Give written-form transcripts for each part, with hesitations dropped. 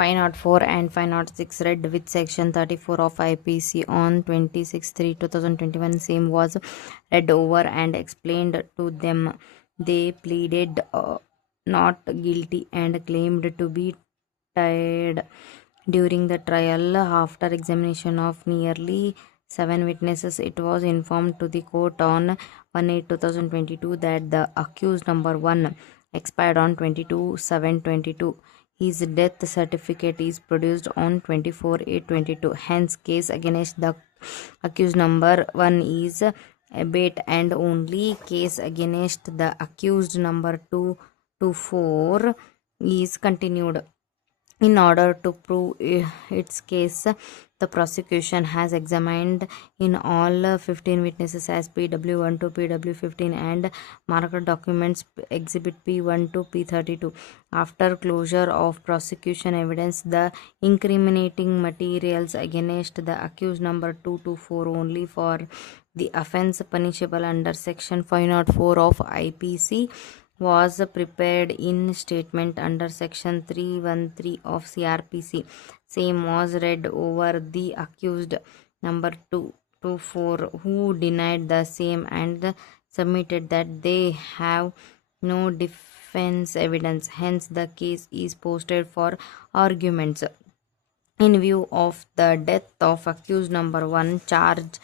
504 and 506 read with section 34 of IPC on 26/3/2021. Same was read over and explained to them. They pleaded not guilty and claimed to be tired during the trial. After examination of nearly 7 witnesses, it was informed to the court on 1/8/2022 that the accused number 1 expired on 22/7/22. His death certificate is produced on 24/8/22. Hence, case against the accused number 1 is abate and only case against the accused number 2 to 4 is continued. In order to prove its case, the prosecution has examined in all 15 witnesses as PW1 to PW15 and marked documents Exhibit P1 to P32. After closure of prosecution evidence, the incriminating materials against the accused number 2 to 4 only for the offense punishable under Section 504 of IPC was prepared in statement under section 313 of CRPC. Same was read over the accused number 2 to 4 who denied the same and submitted that they have no defense evidence. Hence, the case is posted for arguments. In view of the death of accused number 1 charged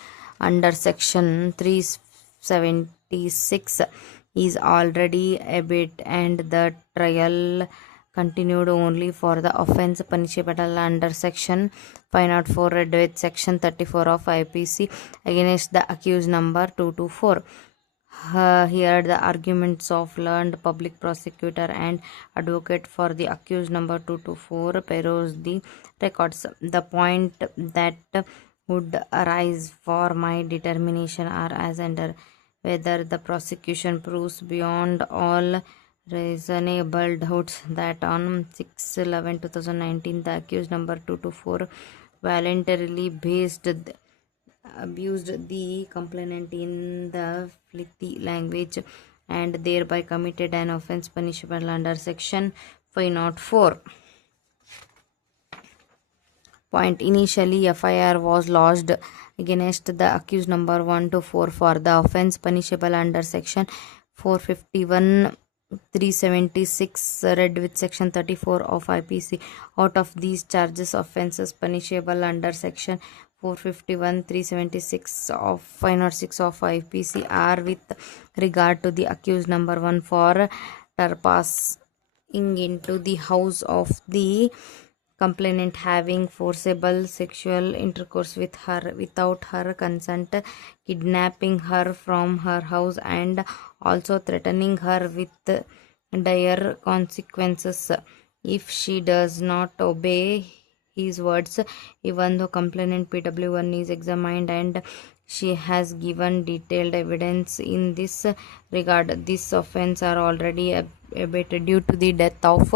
under section 376 is already abate and the trial continued only for the offense punishable under section 504 read with section 34 of IPC against the accused number 2 to 4. Here the arguments of learned public prosecutor and advocate for the accused number 2 to 4 peruse the records. The point that would arise for my determination are as under: whether the prosecution proves beyond all reasonable doubts that on 6/11/2019 the accused number 2 to 4 voluntarily abused the complainant in the filthy language and thereby committed an offense punishable under section 504. Point: initially, FIR was lodged against the accused number 1 to 4 for the offense punishable under section 451 376 read with section 34 of IPC. Out of these charges, offenses punishable under section 451 376 of 506 of IPC are with regard to the accused number 1 for trespassing into the house of the complainant, having forcible sexual intercourse with her without her consent, kidnapping her from her house, and also threatening her with dire consequences if she does not obey his words. Even though complainant PW1 is examined and she has given detailed evidence in this regard, this offense are already abated due to the death of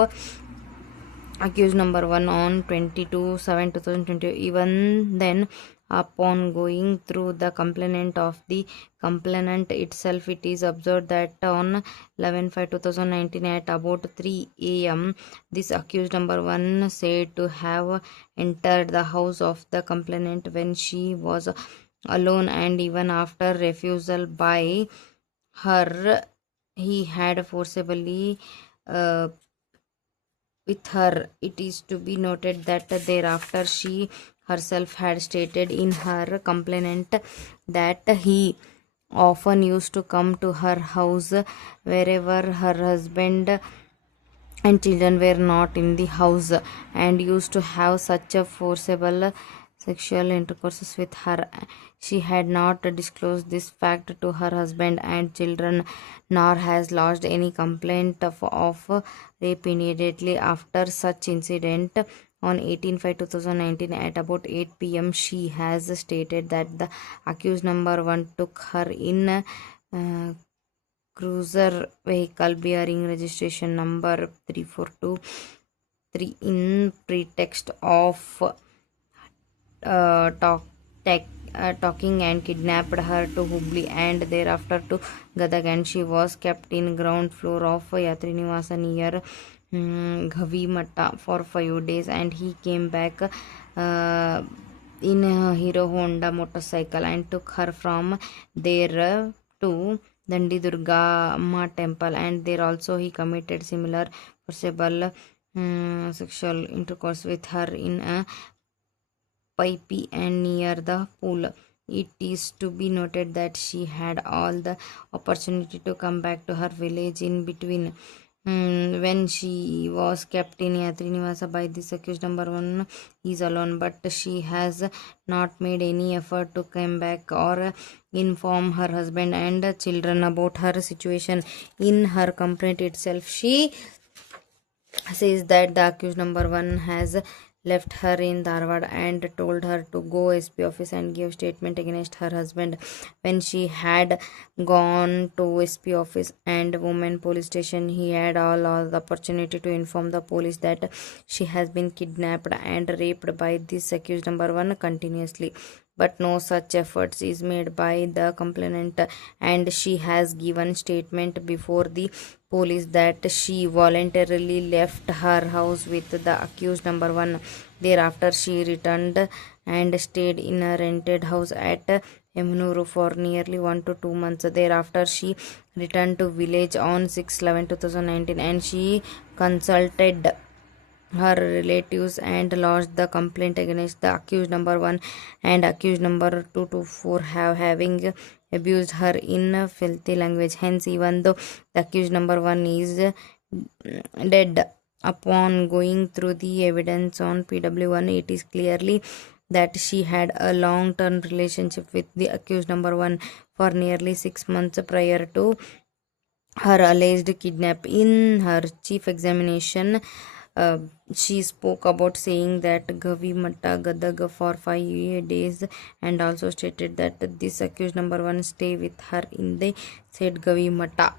accused number 1 on 22/7/2020. Even then, upon going through the complaint of the complainant itself, it is observed that on 11/5/2019 at about 3 a.m. this accused number 1 said to have entered the house of the complainant when she was alone, and even after refusal by her, he had forcibly with her. It is to be noted that thereafter she herself had stated in her complaint that he often used to come to her house wherever her husband and children were not in the house, and used to have such a forcible sexual intercourse with her. She had not disclosed this fact to her husband and children, nor has lodged any complaint of rape immediately after such incident. On 18/5/2019 at about 8 p.m. she has stated that the accused number 1 took her in cruiser vehicle bearing registration number 3423 in pretext of talking and kidnapped her to Hubli and thereafter to Gadag, and she was kept in ground floor of Yatri Nivasa near Ghavi Matta for 5 days, and he came back in a Hero Honda motorcycle and took her from there to Dandi Durga Amma temple, and there also he committed similar forcible sexual intercourse with her in a pipey and near the pool. It is to be noted that she had all the opportunity to come back to her village in between. When she was kept in Yatrinivasa by this accused number one is alone, but she has not made any effort to come back or inform her husband and children about her situation. In her complaint itself, she says that the accused number one has left her in Dharwad and told her to go SP office and give statement against her husband. When she had gone to SP office and women police station, he had all the opportunity to inform the police that she has been kidnapped and raped by this accused number one continuously, but no such efforts is made by the complainant, and she has given statement before the police that she voluntarily left her house with the accused number one. Thereafter she returned and stayed in a rented house at Emunuru for nearly 1 to 2 months. Thereafter she returned to village on 6/11/2019, and she consulted her relatives and lodged the complaint against the accused number one and accused number two to four have having abused her in a filthy language. Hence, even though the accused number one is dead, upon going through the evidence on PW1, it is clearly that she had a long-term relationship with the accused number one for nearly 6 months prior to her alleged kidnap. In her chief examination, uh, she spoke about saying that Gavi Matta Gadaga for 5 days, and also stated that this accused number one stay with her in the said Gavi Matta.